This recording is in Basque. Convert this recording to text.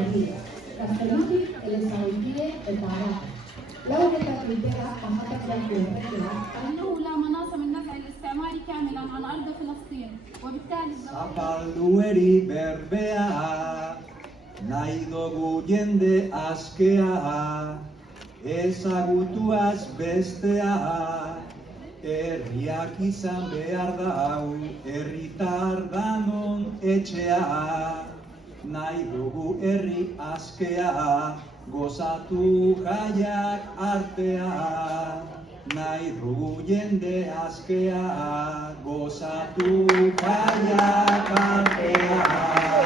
herria. Gaztelutik, elezagoikide eta ara. Lauretak urtera pajatakiako erregea. أنه لا مناص من نزع الاستعمار كاملا عن أرض فلسطين وبالتالي Zapaldueri berbea, nahi dugu jende askea, ezagutuaz bestea, herriak izan behar dau, herritar danon etxea, nahi dugu herri askea, gozatu jaiak artea, nahi dugu jende askea, gozatu jaiak artea.